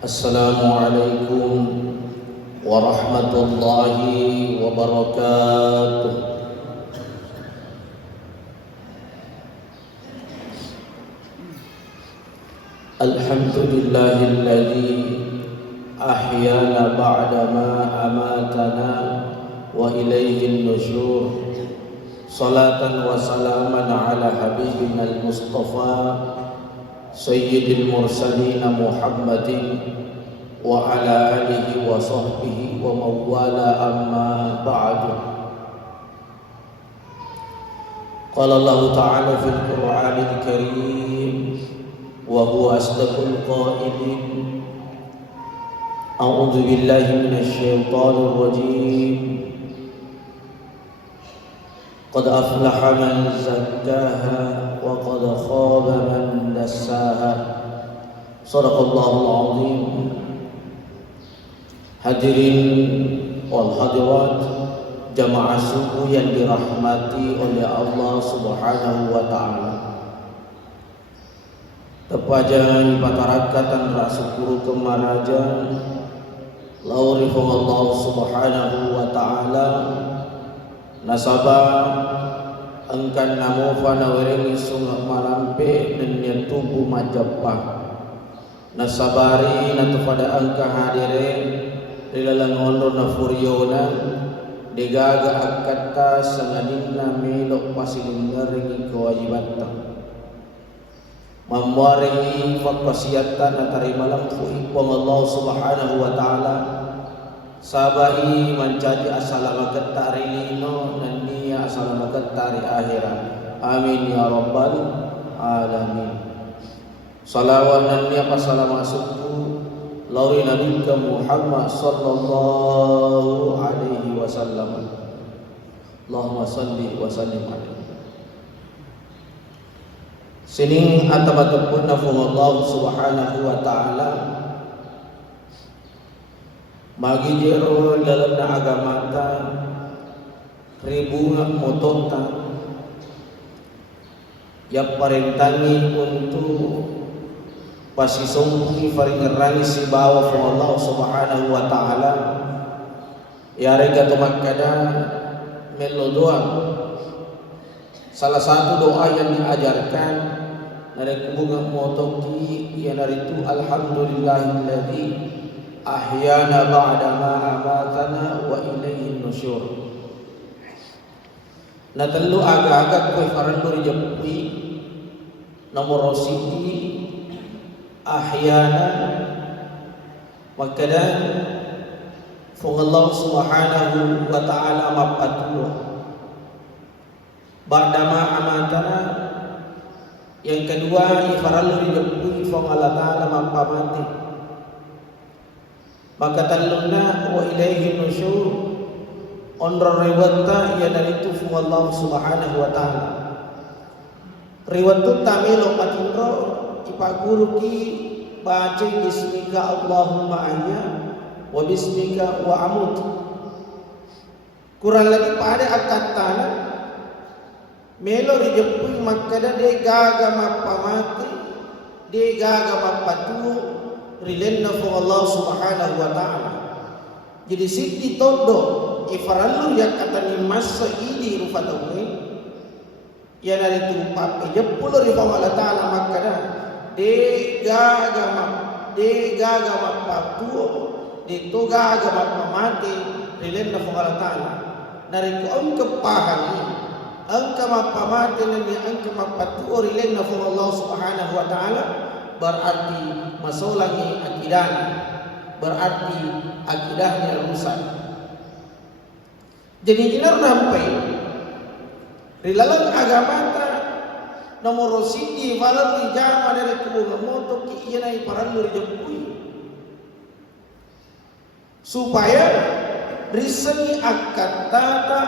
Assalamualaikum warahmatullahi wabarakatuh. Alhamdulillahilladzi ahyana ba'dama amatana wa ilaihin nusyur. Salatan wa salaman ala habibina al-Mustafa Sayyidil mursalin Muhammadin wa ala alihi wa sahbihi wa mawala amma ba'du. Qala Allah ta'ala fil Qur'anil Karim wa huwa asdaqul qailin. A'udzu billahi minasy syaithanir rajim. Qad aflaha man zakkaha wa qad khaba man dassaha. Shadaqallahul azim. Hadirin wal hadirat, jamaah subuh yang dirahmati oleh Allah Subhanahu wa taala. Tepajan patarakatan rasukuru kemarajan laurifum Allah Subhanahu wa taala. Nasabah engkan namo fana werengi sungat malampe dan tubuh majapah. Nasabari natu pada angka hadirin rilalang ondo na furiona degaga akata sangadinna melok pasilin ngaringi kewajiban memwaringi fakasiatan natari malam fuipong Allah Subhanahu wa ta'ala. Sabahi mencaji assalamakat tari lino dan niya assalamakat tari akhirat. Amin ya rabbal alamin. Salawat dan niya pasalamasukku lauri Nabi Muhammad sallallahu alaihi wasallam. Allahumma salli wa sallim alaihi. Sining atabatupun nafung Allah Subhanahu wa ta'ala bagi jero dalam agama ta ribu motota yang parentangi untuk pasisongki faringerani si bawa Allah Subhanahu wa ta'ala ya rega tumakkada melo doa. Salah satu doa yang diajarkan dari kubunga motoki yang dari itu alhamdulillahilladzi ahyana ba'dama amatana wa ilaihin nusyur. Na telu agak-agak kowe farandor jepi nomor rosidi ahyana makada Allah Subhanahu wa ta'ala mapatu ba'dama amatana. Yang kedua ifarandor jepi Allah ta'ala mapamati. Maka talunna wa ilaihi nusyur onra riwata ya dari tufu Allah Subhanahu wa ta'ala. Riwatu tamilo patindro ipaguru ki baca bismika Allahumma ahya wa bismika wa amut. Kurang lagi pada akatana melo rijepui makada de gaga mapamati de gaga mapatu rilenna fu Allah Subhanahu wa ta'ala. Jadi siti todo ifarallu yang kata ni masa ini rufatawi ya dari tumpap jepul rifa Allah ta'ala makada de gaga mapatu de to gaga mapamati rilenna fu Allah ta'ala. Dari ku angka pahami angka mapamati ni angka mapatu rilenna fu Allah Subhanahu wa ta'ala. Berarti masalahnya akidahnya, berarti akidahnya rusak. Jadi benar sampai rilalang agama ta nomor sidi walau dijama dari kubur moto ki iyanai paralur jempui supaya risani akata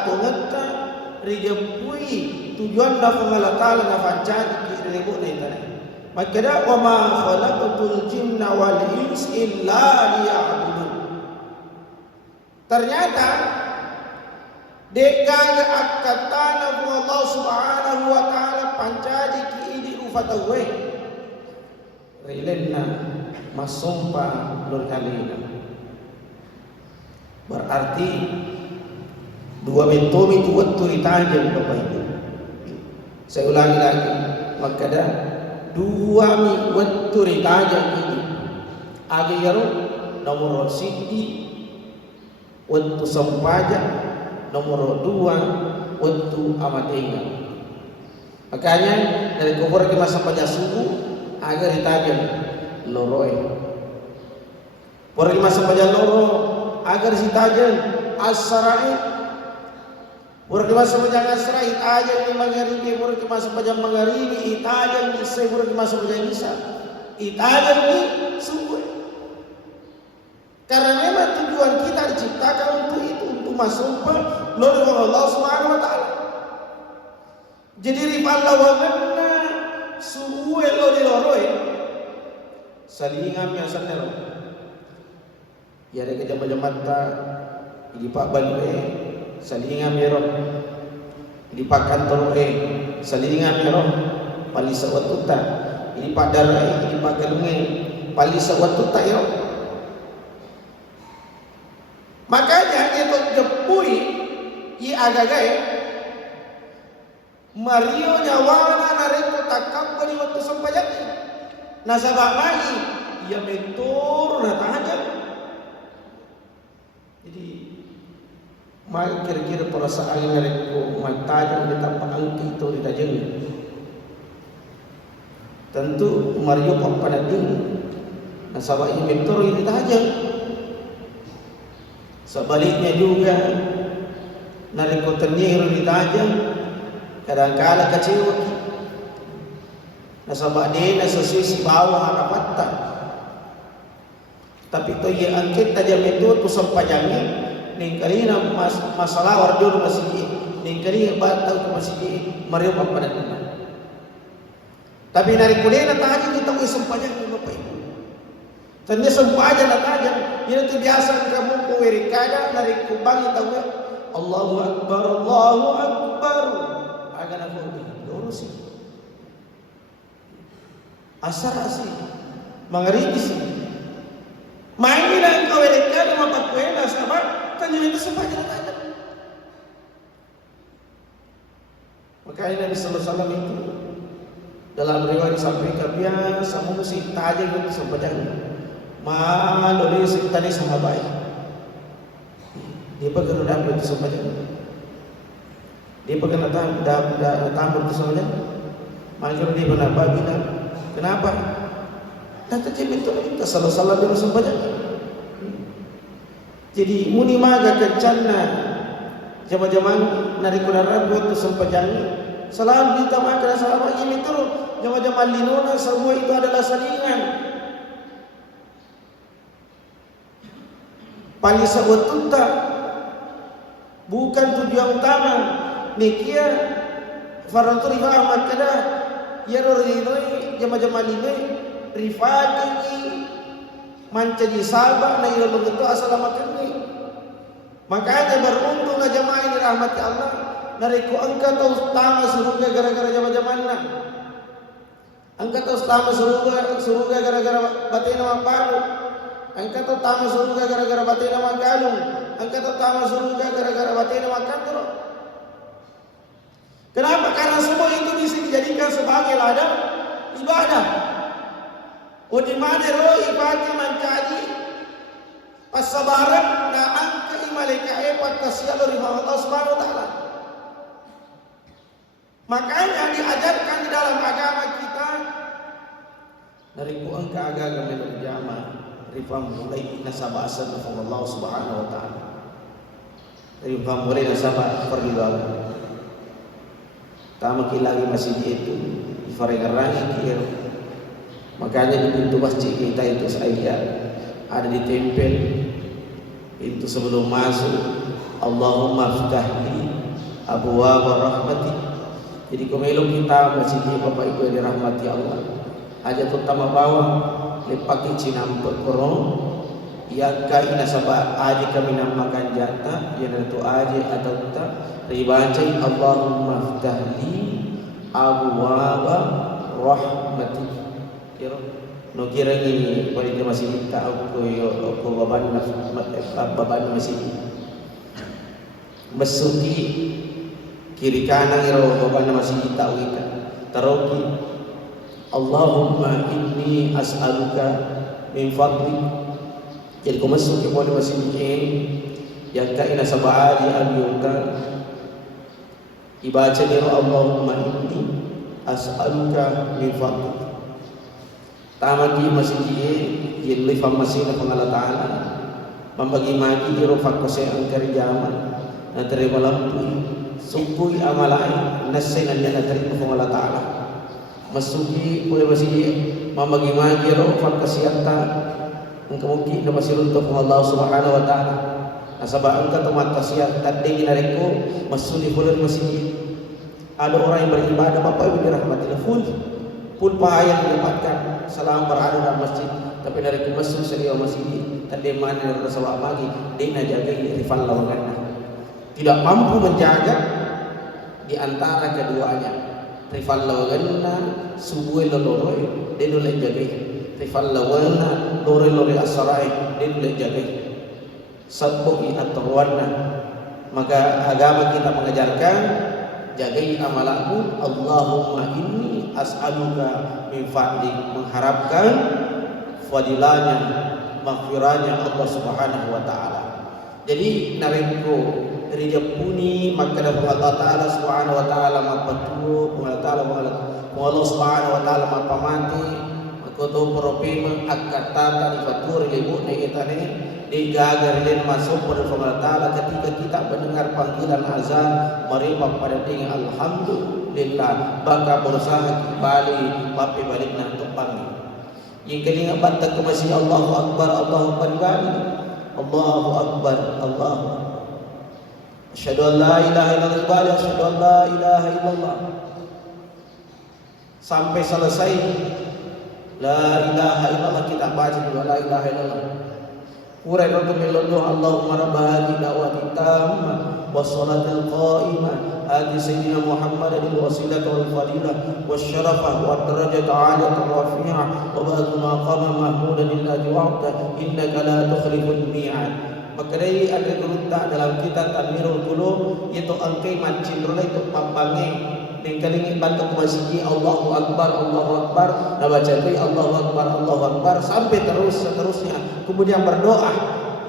atau ngata rijempui tujuan dah Allah Ta'ala na fancadi ki ribu ni tadi. Maka wa ma khalaqatul jinna wal ins illa liya'budun. Ternyata dekaga akatana Allah Subhanahu wa ta'ala pancadi ki idi ufatawe rilenna masumpa nur alina. Berarti dua metode itu waktu ditajam Bapak Ibu. Saya ulangi lagi, maka dah dua waktu ditajam itu. Agar nomor sidi waktu sampaja, nomor dua waktu amatenga. Makanya dari kubur ke masa sampaja subuh agar ditajam loroe. Pura ke masa sampaja loro agar ditajam as-sarai. Pura ke masa sampaja asrai itajam di magharibi. Pura ke masa sampaja magharibi itajam di isya. Pura ke masa sampaja isya itajam di subuh. Karena memang tujuan kita diciptakan untuk itu, untuk masuk ke lori Allah Subhanahu wa taala. Jadi rifallah wa manna suwe lori loroi salingam ya sanero. Ya ada kejam-jam mata di pak balwe salingam ya roh. Di pak kantor salingam ya roh palisa watuta. Di pak darai di pak galunge palisa watuta ya roh. Makanya itu jepui i agagai Mario nyawana nareko takap bani waktu sampajaki nasabak lagi ia mentor na tajam. Jadi mai kira-kira perasaan nareko matajam di tempat angki itu ditajam. Tentu Mario papanading nasabak ia mentor ini tajam. Sebaliknya juga nariko ternyir ditajam kadang-kadang kecewa nasabak dia nasasisi bawah harapatta tapi to ye angkit tajam itu tu sampajami ningkalina masalah warjo masjid ningkali batau ke masjid mario papadan tapi nariko dia tajam kita ke sampajami Bapak Ibu. Tanya sampaja na tajam yun itu biasa kamu ko werikada nariko bangi tahu Allahu Akbar agar aku lurus asar asli mengeribi sih main dan kau werikada mapak kuena sabar tanya itu sampaja na tajam. Makanya Nabi sallallahu alaihi wasallam itu dalam riwayat disampaikan biasa musik tajam itu sampaja malu dia sekitani sahabat dia pegang dapat itu sahaja dia pegang dapat itu sahaja makanya dia kenapa bilang kenapa kata cemit itu kita salah-salah dia sahaja jadi muni maga kencana zaman-zaman nari kunara buat itu sahaja selalu kita makan sahabat ini terus zaman-zaman linona semua itu adalah salingan. Palisa watuta bukan tujuan utama nikia farantu rifa amat kada ya rorinoi jama-jama linoi rifaqi manca di sabak na ilo begitu asal makan ni. Makanya beruntung na jamaah ini rahmati Allah nariku angka tahu utama surga gara-gara jama-jamanna angka tahu utama surga gara-gara batina maparu. Angkat utama surga gara-gara batina magalung. Angkat utama surga gara-gara batina makantro. Kenapa? Karena semua itu bisa dijadikan sebagai ladang ibadah. Di mana roh ibadah mencari pasabaran na angka imalika epat kasialo di Allah Subhanahu wa taala. Makanya diajarkan di dalam agama kita dari angka agama berjamaah rifam mulai nasabah asal Allah Subhanahu wa taala. Rifam mulai nasabah perdilawan. Tama lagi masjid itu difaregarangi kir. Makanya di pintu masjid kita itu saya ada ditempel pintu sebelum masuk Allahumma ftahli abwaab rahmati. Jadi kemelong kita masjid Bapak Ibu dirahmati Allah. Aja utama bawah lepaki cinampet korong ya kai nasabah aja kami namakan jata ya itu aja atau tak ribancai Allahumma ftahli abwaaba rahmati kira no kira ni pada masih kita aku baban masih mesuki kiri kanan iro baban masih kita kita taroki Allahumma inni as'aluka min fadli. Jadi kau masuk kepada masih ini yang kaina sab'ali al-yurkan ibaca diro Allahumma inni as'aluka min fadli. Tamaki masih ini yang lifam masih na Allah Ta'ala membagi magi diro fakose angkari jaman na terima lampu sukui amalai nasengan na terima Allah Ta'ala masuki boleh masih membagi magi diro fakasiata mungkin masih untuk Allah Subhanahu Wa Ta'ala. Nasabah angka tomat kasiat tadi ginareko masuli boleh masih ada orang yang beribadah Bapak Ibu dirahmati full pahayang didapatkan salam berada dalam masjid tapi dari masuk sedia masjid tadi mana rasawa lagi dia jaga rifal lawangan tidak mampu menjaga di antara keduanya rifal lawangan subuh loroi dia boleh jaga rifal lawangan loroi asarai dia boleh jaga sabui atau warna. Maka agama kita mengajarkan jagai amalanmu Allahumma inni as'aluka min fadli mengharapkan fadilahnya maghfirahnya Allah Subhanahu Wa Ta'ala. Jadi nareko rijapuni maka Allah Ta'ala Subhanahu Wa Ta'ala mapatu Allah Ta'ala Allah Subhanahu Wa Ta'ala mapamati maka to propema akata difatur ibu kita digagar dan masuk pada Allah Ta'ala ketika kita mendengar panggilan azan mereka pada dengan alhamdulillah baka berusaha kembali bapi balik nak tepang yang kali ngabat ke masih Allahu Akbar balik Allahu Akbar Allah asyhadu an la ilaha illallah asyhadu an la ilaha illallah sampai selesai la ilaha illallah kita baca la ilaha illallah Urai untuk melodoh Allahumma rabba hadhihi da'wati tammah was-salatil qa'imah ati sayyidina Muhammadin wasilata wal fadilah wasyarafah wa darajat 'aliyah rafi'ah wa ba'du maqama mahmudan lillahi wa'ta innaka la tukhliful mi'ad. Maka dari ada gerunta dalam kitab Amirul Qulub itu angkai mancing rolai itu pambangi yang kali bantu masjid Allahu Akbar dah baca Allahu Akbar sampai seterusnya kemudian berdoa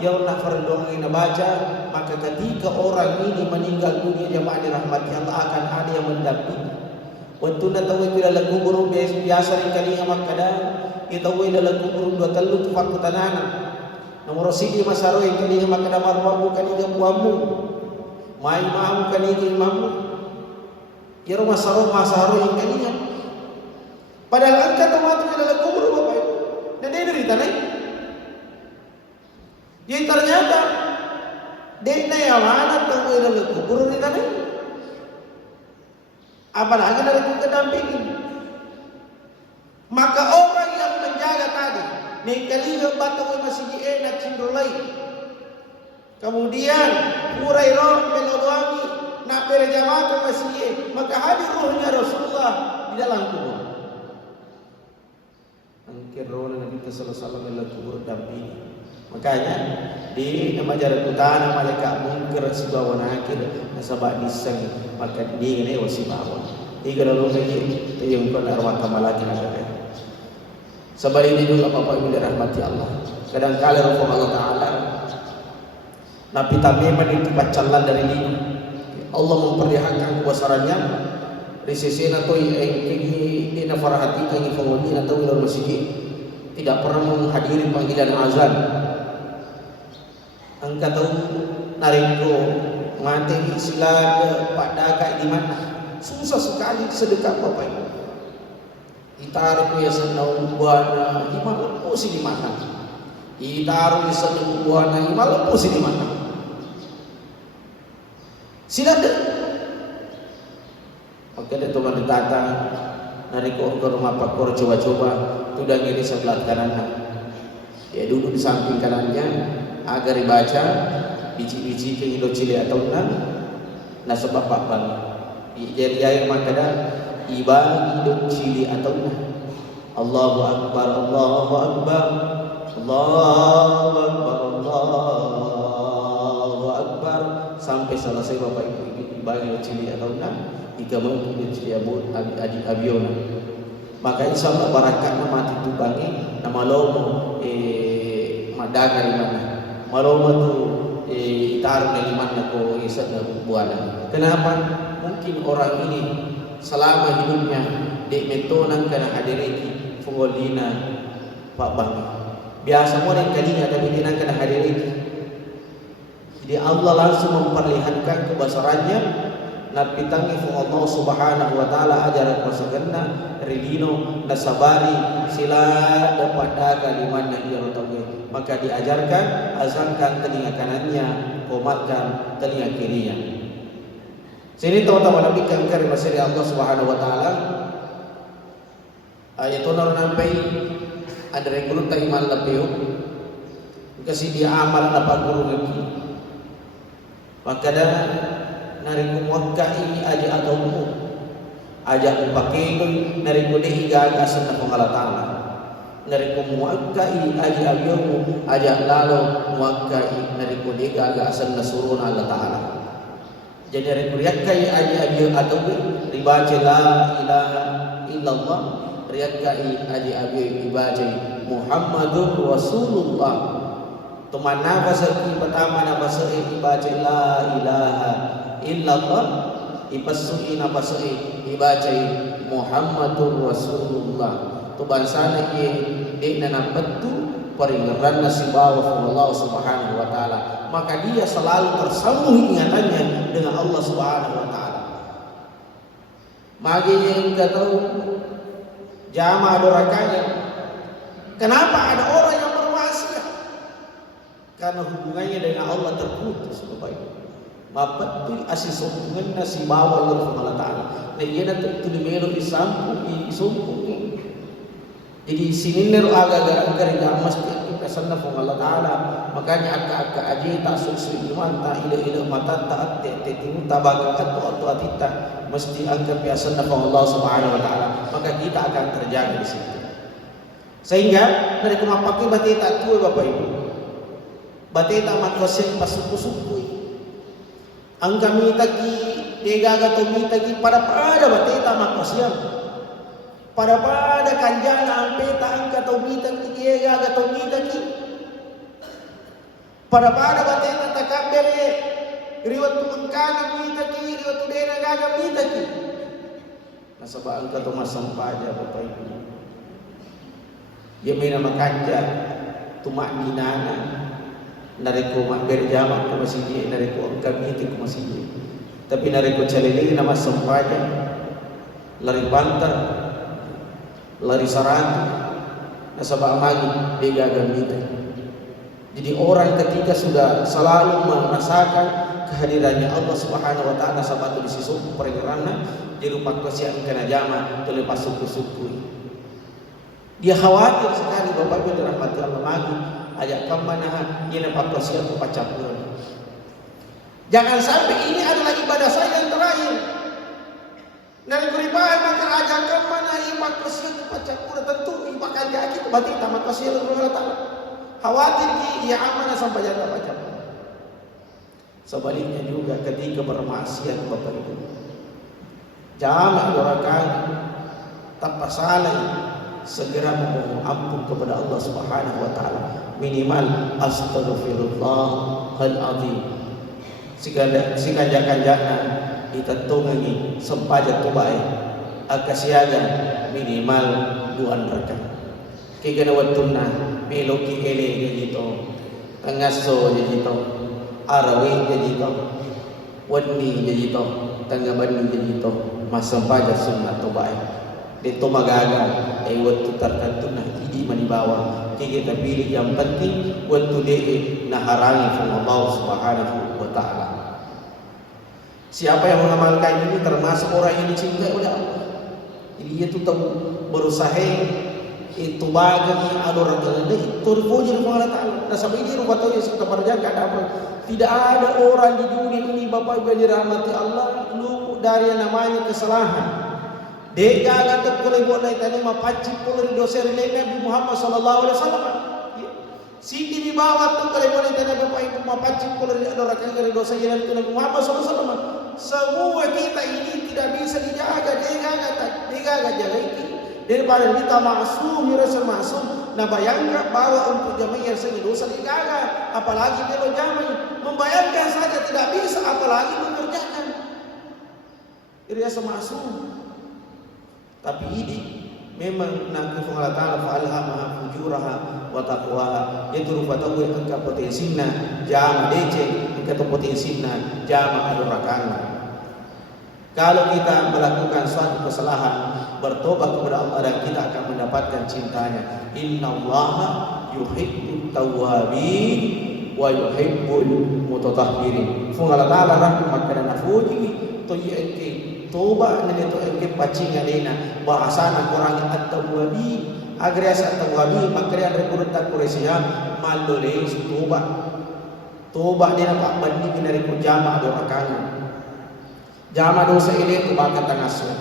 yang nak berdoa ini baca maka ketika orang ini meninggal dunia jemaah dirahmati Allah akan ada yang mendampingi waktu nak tahu itu dalam kubur biasa kali yang makadang kita tahu dalam kubur dua teluk fakut tanana nomor sidi masaro yang kali yang makadang marwabu kali yang buamu mai mau kali yang imamu ya rumah masaro yang kalinya padahal angkat otomatis dalam kubur Bapak Ibu dan dia derita naik jadi ternyata dia yang mana tahu dalam kubur derita naik apalagi dari kedampingi maka orang yang menjaga tadi nih kalinya batang masih enak cindolai kemudian urai roh melodoangi nak berjamaah ke masjid maka hadir ruhnya Rasulullah di dalam kubur. Angkir roh Nabi sallallahu alaihi kubur dampingi. Makanya di nama jarak utara malaikat mungkir sebuah nakir nasabah disang maka di ini wasibawa. Tiga lalu lagi yang kau arwah kamalaki nasabah. Sebab ini juga Bapak Ibu dirahmati Allah. Kadang-kala Rasul Allah Taala Nabi Tamim dibacalan dari ini. Allah memperlihatkan kebesarannya risisina atau yang farahati yang fawadi atau yang masjid tidak pernah menghadiri panggilan azan angka tahu nariko mati sila pada kayak di mana susah sekali sedekah Bapak Ibu itaruh ya senau buana imam pusi di mana itaruh ya senau buana imam pusi di mana silakan. Maka dia teman datang dari ke rumah Pak Kor coba-coba sudah ini sebelah kanannya. Dia duduk di samping kanannya agar dibaca biji-biji ke Indo Chile atau nah sebab apa? Jadi air makada iba Indo Chile atau Allahu Akbar, Allahu Akbar, Allahu Akbar, Allahu Akbar, sampai selesai Bapak Ibu bagi cili atau enam jika mungkin cili adik abiona. Maka insya Allah barakatnya mati tu bangi nama lomo madaga di mana malomo tu taruh di mana ko isat na buana. Kenapa? Mungkin orang ini selama hidupnya di metonan kena hadiriki fungolina Pak Bang. Biasa mo rin kalinya tapi di nang kena hadiriki. Jadi Allah langsung memperlihatkan kebesarannya. Nabi tangi fu Allah Subhanahu wa taala ajaran persegena ridino nasabari sila dapat kalimat yang dia tahu. Maka diajarkan azankan telinga kanannya, komatkan telinga kirinya. Sini teman-teman Nabi karim masih Allah Subhanahu wa taala ayat onar nampai ada regular iman lebih kasih dia amal apa guru lagi. Maka dah nariku muakkai aja agamamu aja pakai nariku deh gagas na Allah taala nariku muakkai aja agamamu aja lalu muakkai nariku deh gagas na surun Allah taala. Jadi nariku riakai aja agamamu dibaca la ilaha illallah riakai aja agamamu dibaca Muhammadur Rasulullah. Tuman nafas pertama nafas dibaca la ilaha illallah ipasui nafasui dibaca Muhammadur Rasulullah. Tu bansana ye dina napatu peringaran nasibawa Allah Subhanahu wa taala. Maka dia selalu tersambung ingatannya dengan Allah Subhanahu wa taala. Maginya enggak tahu jamaah dorakanya. Kenapa ada orang yang bermaksiat? Karena hubungannya dengan Allah terputus Bapak Ibu. Mapatu asis hubungan nasi bawa Allah Taala. Nah ia nanti tu dimelo isampu isumpu. Jadi sini neru agak agak mesti kesan na Allah Taala. Makanya agak aja tak susu iman tak ila mata tak timu tabagat atau atita mesti angkat biasa na Allah Subhanahu wa taala. Maka kita akan terjaga di situ. Sehingga dari kumapaki batita tu Bapak Ibu. Batita makosen pasuku-suku. Ang kami tagi degaga tomi tagi pada batita makosiam. Pada kanjana ang peta ang katomi tagi degaga tomi tagi. Pada batita takabere riwat tumangkana mi tagi riwat dena gaga mi tagi. Nasaba ang katoma sampaja Bapak Ibu. Dia may makanja tumak minana. Nareko berjamaah ke masjid, nareko kami ke masjid. Tapi nareko calili nama sempaja, lari bantar, lari sarang, nasabah magi degagan kita. Jadi orang ketika sudah selalu merasakan kehadirannya Allah Subhanahu wa taala sabatu di sisi perengerana di rumah kesian kena jamaah terlepas suku-suku. Dia khawatir sekali Bapak Ibu dirahmati Allah lagi. Ajak kemana ini dapat kasihan kepacapuran. Jangan sampai ini adalah ibadah saya yang terakhir. Dari beribadah maka ajak kemana ibadah kasihan kepacapuran tentu ibadah kaki itu berarti tamat kasihan Allah Taala. Khawatir dia amanah sampai jatuh pacapuran. Sebaliknya juga ketika bermaksiat Bapak Ibu. Jamak dorakan tanpa salah segera memohon ampun kepada Allah Subhanahu wa taala. Minimal astaghfirullahal azim. Sikanjakan-jakan itatungi sempaja tubai akasiaga minimal 2 rakaat. Kiganawatunna meloki ele jito tangaso jito arawi jito wani jito tangaban jito masampaja sunnah tubai. Dito magaga ay waktu terkatuna hindi manibawa kita pilih yang penting waktu dee naharangi from Allah Subhanahu wa taala. Siapa yang mengamalkan ini termasuk orang yang dicintai oleh Allah. Jadi dia tu tahu berusaha itu bagi alur itu puji Allah taala. Dan sampai ini rumah tahu kita berjaga ada tidak ada orang di dunia ini Bapak Ibu dirahmati Allah lu dari yang namanya kesalahan. Dega gato kule bona itani mapaci pulur dosa rilene Nabi Muhammad sallallahu alaihi wasallam. Sidi di bawah tu kule bona itani mapaci pulur dorakan dari dosa jalan Nabi Muhammad sallallahu alaihi wasallam. Semua kita ini tidak bisa dijaga, dega jaga ini. Daripada kita maksum, rasa maksum, nah bayangkan bahwa untuk jamaah yang seni dosa dijaga, apalagi kalau jamaah membayangkan saja tidak bisa, apalagi mengerjakan. Rasa maksum. Tapi ini memang nanti Allah Ta'ala fa'alhamaha fujuraha wa taqwaha. Itu rupa tahu angka potensinya jama DC, angka potensinya jama adorakan. Kalau kita melakukan suatu kesalahan, bertobat kepada Allah dan kita akan mendapatkan cintanya. Innallaha yuhibbut tawwabin wa yuhibbul mutatahhirin. Allah Ta'ala rahmat kana nafuji to yake toba nilito engke pacinga dena bahasana kurang at-tawwabi agresa at-tawwabi makrian rekurta kuresia malole toba dena pak bandi binari ku jama do akana jama dosa ini tu baka tangaso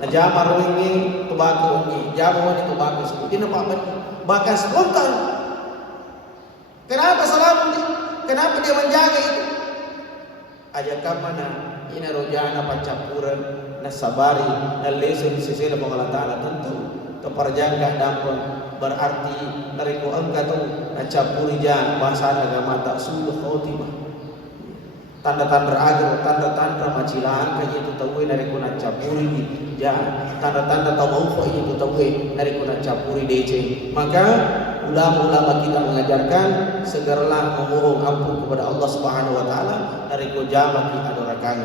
na jama roingi tu baka ongi jama wani tu baka su dina pak bandi baka spontan. Kenapa salam ini? Kenapa dia menjaga itu? Ajakan mana ina rojana pacampuran nasabari dan leso di sisi Allah Ta'ala tentu keperjangka dapat berarti dari ku angka tu nacampuri jan bahasa agama tak suluh khotimah tanda-tanda agar tanda-tanda macilan kayak itu tahu dari ku nacampuri jan tanda-tanda tawaf itu tahu dari ku nacampuri DC. Maka ulama-ulama kita mengajarkan segeralah memohon ampun kepada Allah Subhanahu wa Ta'ala dari kojama kita adorakan.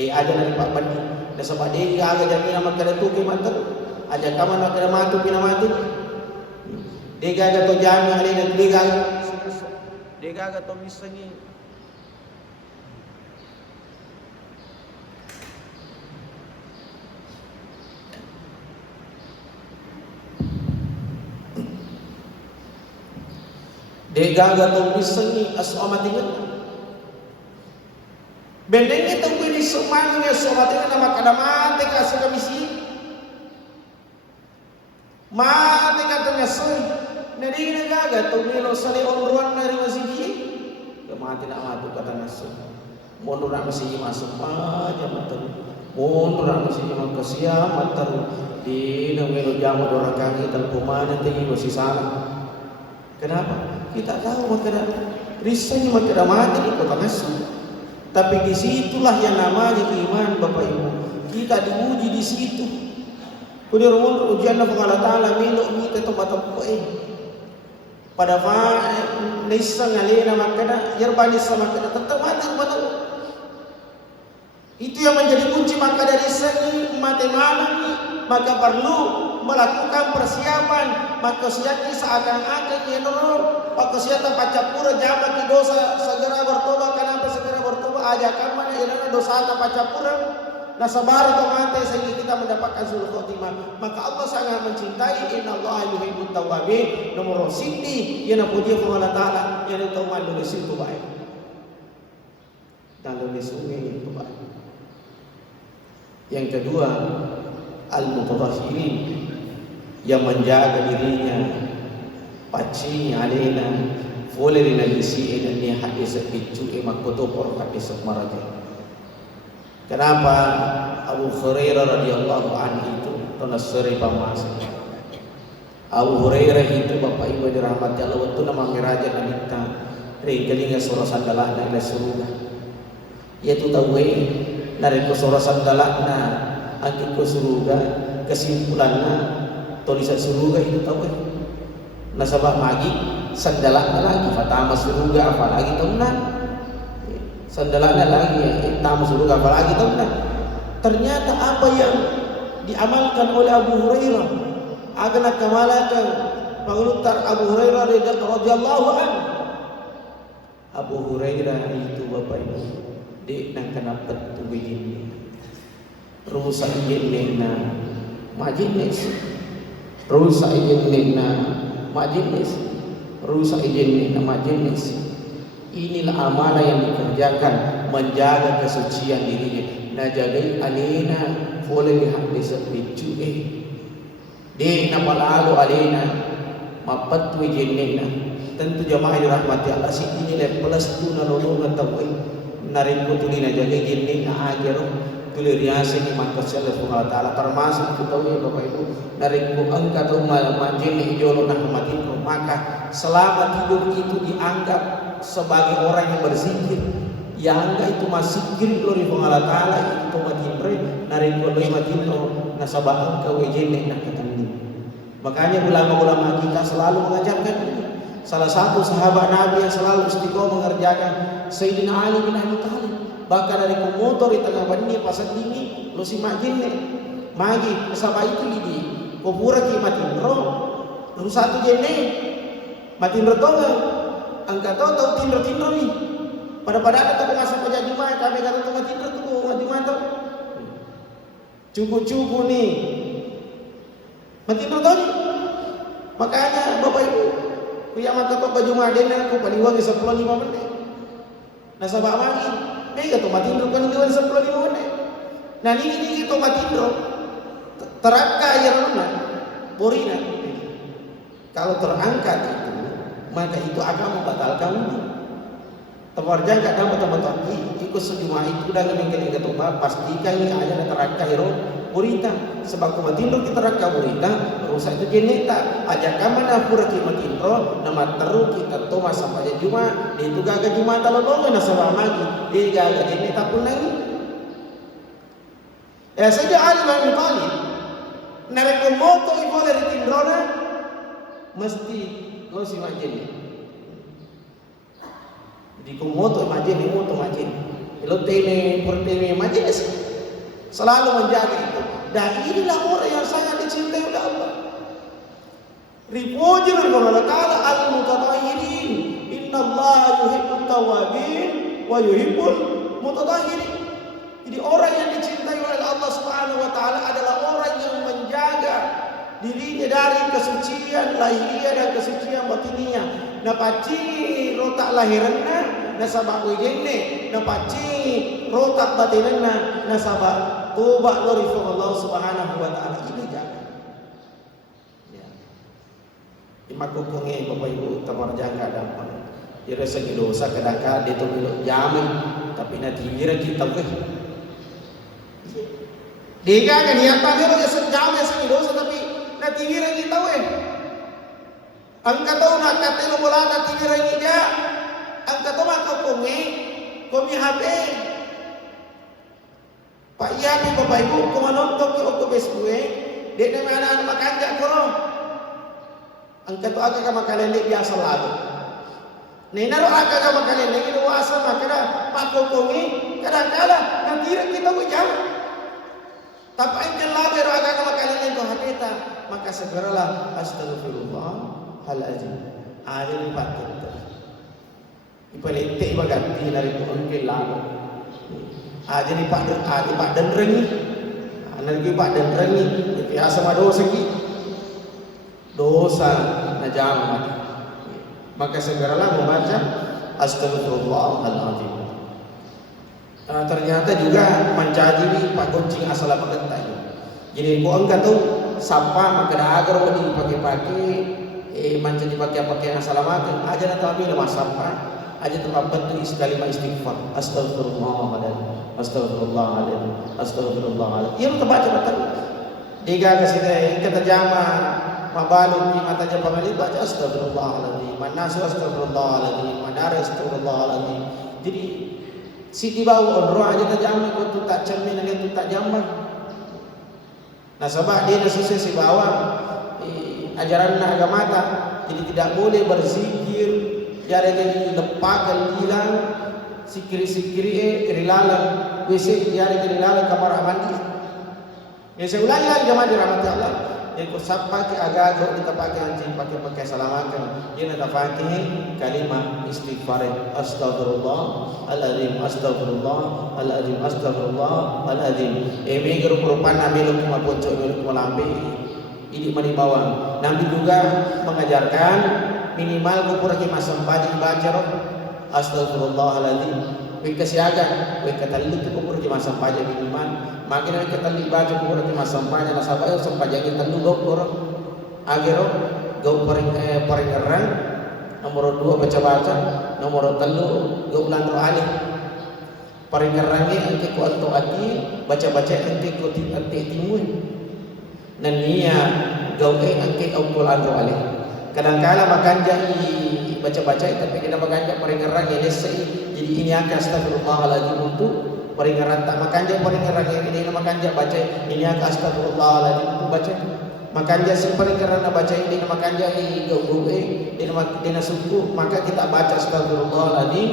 Aja dari Pak Bandi dan sebab dia agak jamin nama kada tu ke mantar aja kaman nak kada matu pina mati dia agak to jami ali dan dia agak to misangi dia agak to misangi asamatingan bendeng itu gue di semuanya sobatnya nama kada mati kasih komisi mati katanya soi nadi negaga tuh milo sali onruan dari masih ke mati nak mati kata nasu mundur nak masih masuk aja mater mundur nak masih masuk siam mater di milo jamu orang kaki telpumana tinggi masih salah. Kenapa? Kita tahu makna risanya makna mati di kota nasu. Tapi di situlah yang namanya iman Bapak Ibu. Kita diuji di situ. Kudir mun ujian Allah Ta'ala milo mi teto batang poe. Pada fa nisa ngalena makana yerbani sama makana tetap mati batang. Itu yang menjadi kunci maka dari segi matematik maka perlu melakukan persiapan maka siaki seakan-akan yenor maka siata pacapura jamak di dosa segera bertobat. Kenapa segera bertobat ajakan mana yenor dosa ta pacapura nah sabar itu mati sehingga kita mendapatkan sulh khotimah. Maka Allah sangat mencintai innallaha yuhibbut tawwabin nomor sindi yana puji Allah Ta'ala yana tawwan lu situ baik dan lu sungai itu baik. Yang kedua al-mutatahhirin yang menjaga dirinya pacinya alena foleri najisi dan dia hadis picu emak kotopor hadis maraja. Kenapa Abu Hurairah radhiyallahu anhu itu tonasri pamas Abu Hurairah itu Bapak Ibu dirahmati Allah waktu nama miraja nanita rekelinga sorosan dalah na surga yaitu tahu dari kesorosan dalah na angin ke surga kesimpulannya tulisan surga itu tahu nasabah magi sandalaknya lagi fatama surga apalagi tahu nah sandalaknya lagi tamu surga apalagi tahu nah ternyata apa yang diamalkan oleh Abu Hurairah agar kemalakan pengutar Abu Hurairah radhiyallahu anhu. Abu Hurairah itu Bapak Ibu di nang kenapa tu begini rusak jinna majlis rusak jinna majlis rusak jinna majlis. Inilah amanah yang dikerjakan menjaga kesucian dirinya. jagai alena boleh lihat desa bicu de na palalu alena mapatwi jenena. Tentu jamaah dirahmati Allah si ini le plus tu na lolo na tawai nariko tuli na jagai jenena agero tuliriase ni makasya Allah Subhanahu wa taala termasuk kita Bapak Ibu nariko angka atau majene jolo na mati maka selama tidur itu dianggap sebagai orang yang berzikir yang itu masih zikir glory Allah taala itu matimre nariko loy matino nasabah ka wejene na katani. Makanya ulama-ulama kita selalu mengajarkan salah satu sahabat Nabi yang selalu istiqomah mengerjakan Sayyidina Ali bin Abi Thalib. Bahkan dari motor di tengah bani pasal ini lo si majinne magi sahabat itu di kubur ki matimro lalu satu jene matimro tonga angka tahu timro ni pada ada tu masuk pada Jumat kami kata tu matimro tu Jumat tu cukup ni matimro tu makanya Bapak Ibu yang maka kau baju madena aku paling wangi 15 menit nasabah lagi mega tu matimro kan dia 15 menit nah ini tu matimro terangka yang mana borina kalau terangkat itu maka itu akan membatalkan tewarja kadang betul-betul ikut sejumlah itu dan mengkali ketuba pastikan ini aja terangka hero burita sebab kumatindo kita terangka burita rusak itu geneta aja kamana pura kimatindro nama teru kita toma sampai Jumat itu gagal Jumat talolongan nasabah lagi dia gagal geneta pun lagi saja Ali bin Thalib narekomoto iko dari tindrona mesti lo si majeni di komoto majeni moto majeni lo tene portene majeni selalu menjaga itu dan inilah orang yang sangat dicintai oleh Allah ripuji oleh Allah Ta'ala al-mutatahhirin innallaha yuhibbut tawwabin wa yuhibbul mutatahhirin. Jadi orang yang dicintai oleh Allah Subhanahu wa taala adalah orang yang menjaga dirinya dari kesucian lahiriah dan kesucian batiniah. Napaci rotak lahirna nasabah ujenne, napaci rotak batinna nasabah tobat dari Allah Subhanahu wa taala ini jaga. Ya. Imakukungi Bapak Ibu tamar jaga dan ira segi dosa kadang-kadang itu jamin tapi nanti kira kita ke Dika kan niatan dia bagi sejam yang segi dosa tapi nanti kira kita angka tahu nak kata lo bola nanti kira kita angka tahu mak komi habe Pak iya ni Bapak Ibu kumanontok ke oko besbue dek nama anak-anak makan jak koro angka tu agak makanan biasa lalu Nena ro agak makanan lagi do asa makana pakokongi kadang-kadang nanti kita ujam tapi engkau laber agak makanan lagi ko hapeta maka segeralah astagfirullahaladzim ada di patut ipalite baganti dari ko engkau lalu ada di pak dan rengi energi pak dan rengi biasa madosa ki dosa najam maka segeralah membaca astagfirullahaladzim. Ternyata juga mencaji Pak Goncing asal apa kata. Jadi kau enggak tahu siapa maka dah agar kau dipakai-pakai mencaji pakai asal makan aja nak tapi lemas siapa aja tempat bentuk sekali istighfar astagfirullahaladzim astagfirullahaladzim astagfirullahaladzim. Ia terbaca betul. Diga kesini kita jama mabalun di mata japa mali baca astagfirullahaladzim manasu astagfirullahaladzim manara astagfirullahaladzim. Jadi si di bawah odro aja tajam ko tu tak cermin dengan tu tak jamban. Nah sebab dia sesuai si bawah ajaran agama ta jadi tidak boleh berzikir jare jadi lepakan hilang sikiri-sikiri rilalan wc jare jadi rilalan kamar mandi. Ya saya ulangi lagi jemaah dirahmati Allah. Ikut sampai agak kita pakai anjing pakai salamakan ini ada pakai kalimat istighfar astagfirullahaladzim astagfirullahaladzim astagfirullahaladzim emi grup-grupan nabi lu cuma pocok lu cuma lambe ini manibawa nabi juga mengajarkan minimal kupur ki masam baca astagfirullahaladzim Wei kasiaga, wei katalli tu kubur di masa paja miniman. Makin wei katalli baju kubur di masa paja na sabayo sampaja kita lu gopor. Agero gopor paring erang. Nomor 2 baca-baca, nomor 3 gaulan ro'ali. Paring erangi angke ku atau ati, baca-baca angke ku timuin. Nania gawe angke au Quran ro'ali. Kadang-kala makanja baca-baca tapi kita makanja peringaran ya desai jadi ini akan astagfirullahaladzim untuk peringaran tak makanja peringaran ini makanja baca ini akan astagfirullahaladzim untuk baca makanja si peringaran baca ini makanja dina suku maka kita baca astagfirullahaladzim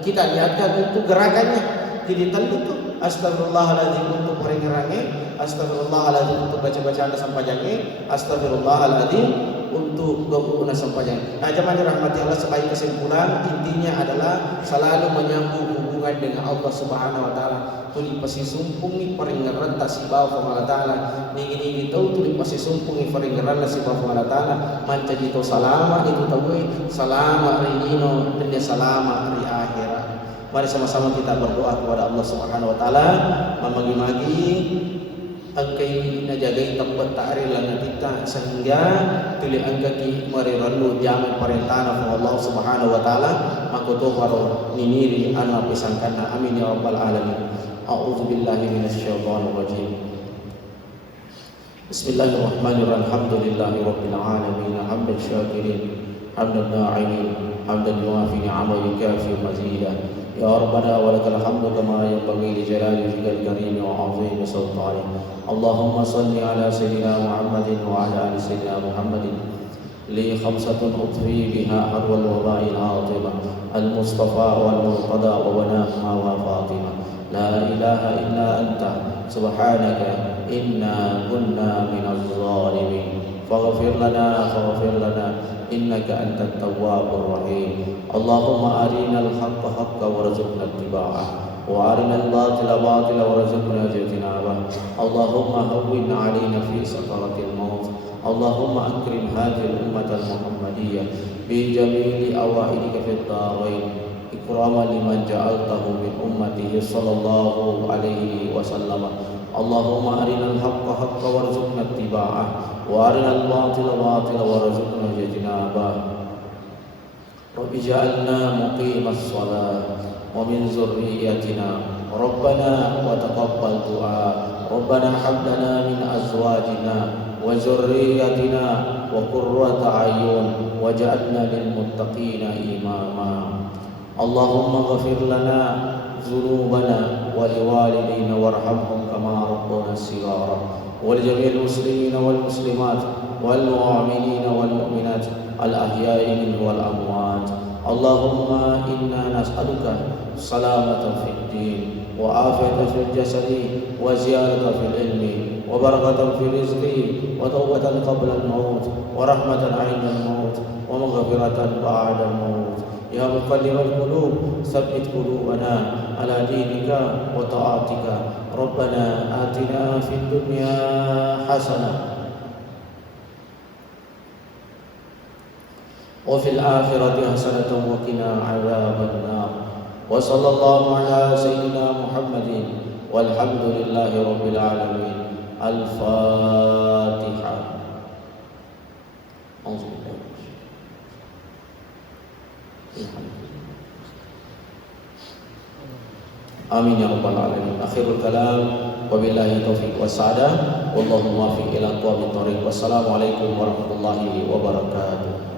kita niatkan untuk gerakannya jadi tentu tuh astagfirullahaladzim untuk peringarannya astagfirullahaladzim untuk baca-bacaan sampajangnya astagfirullahaladzim untuk guna sampajang. Nah, jemaah dirahmati Allah, sebagai kesimpulan intinya adalah selalu menyambung hubungan dengan Allah Subhanahu wa taala. Tuli pasi sumpungi peringaran ta si bawa Allah taala. Ningini tahu tuli pasi sumpungi peringaran si bawa Allah taala. Manca itu salama itu tahu salama rinino dan salama hari akhirat. Mari sama-sama kita berdoa kepada Allah Subhanahu wa taala, memagi-magi angkai najagai tempat ta'ril lana kita sehingga tuli angkaki marirandu jamu perintahna Allah Subhanahu wa taala makuto paro niniri ana pisangkana amin ya rabbal alamin. A'udzu billahi minasyaitonir rajim. Bismillahirrahmanirrahim. Alhamdulillahi rabbil alamin. Hamdan syakirin, hamdan na'imin, hamdan yuwafi ni'amahu wa yukafi mazidah. Ya Rabbana wa lakal hamdu kama yanbaghi li jalali wajhikal karim wa 'azimi sultanik. Allahumma salli ala sayyidina Muhammadin wa ala ali sayyidina Muhammadin li khamsatun utfi biha harwal waba'i al-'azima al-mustafa wal murtada wa banahuma wa fatima la ilaha illa anta subhanaka inna kunna minaz zalimin faghfir lana innaka antat tawwabur rahim. Allahumma arinal haqqa haqqan warzuqna ittiba'ah wa arinal batila batila warzuqna ijtinabah. Allahumma hawwin 'alaina fi sakaratil maut. Allahumma akrim hadhihi al-ummah al-muhammadiyyah bi jami'i awaidika fid darain ikraman liman ja'altahu min ummatihi sallallahu alaihi wasallam. Allahumma arinal haqqa haqqan warzuqna ittiba'ah wa arinal batila batila warzuqna ijtinabah. Rabbi ja'alna muqimas shalah wa min zurriyyatina Rabbana wa taqabbal du'a. Rabbana hab lana min azwajina wa zurriyyatina wa qurrata a'yun waj'alna lil muttaqina imama. Allahumma ighfir lana dhunubana wa liwalidayna warhamhum kama rabbuna shighara wa li jami'il muslimina wal muslimat wal mu'minina wal mu'minat al ahya'i minhum wal amwat. Allahumma inna nas'aluka salamatan fid din wa afiyatan fil jasadi wa ziyadatan fil ilmi wa barakatan fil rizqi wa tawbatan qabla al-maut wa rahmatan 'inda al-maut wa maghfiratan ba'da al-maut. Ya muqallibal qulub tsabbit qulubana ala dinika wa ta'atika. Rabbana atina fid dunya hasanah wa fil akhirati hasanatan wa qina 'adzaban nar. Wa sallallahu ala sayyidina Muhammadin walhamdulillahi rabbil alamin. Al-Fatihah. Amin ya rabbal alamin. Akhirul kalam wabillahi taufiq wassadah wallahu muwaffiq ila aqwamit thoriq. Wassalamualaikum warahmatullahi wabarakatuh.